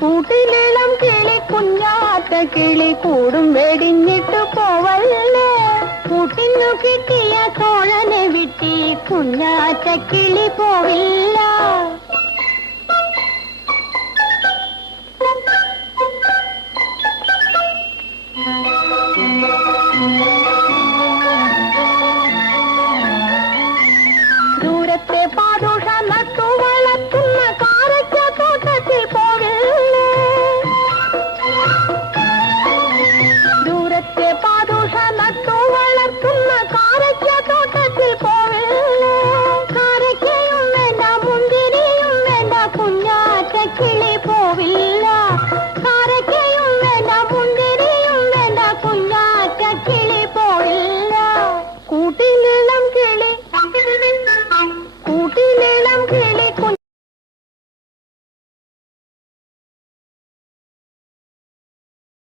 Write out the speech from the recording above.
കൂട്ടിലിളം കിളി കുഞ്ഞാത്ത കിളി കൂടും വെടിഞ്ഞിട്ട് പോവല്ലേ. കൂട്ടിന്നു കിട്ടിയ തോഴനെ വിട്ടി കുഞ്ഞാറ്റ കിളി പോവില്ല.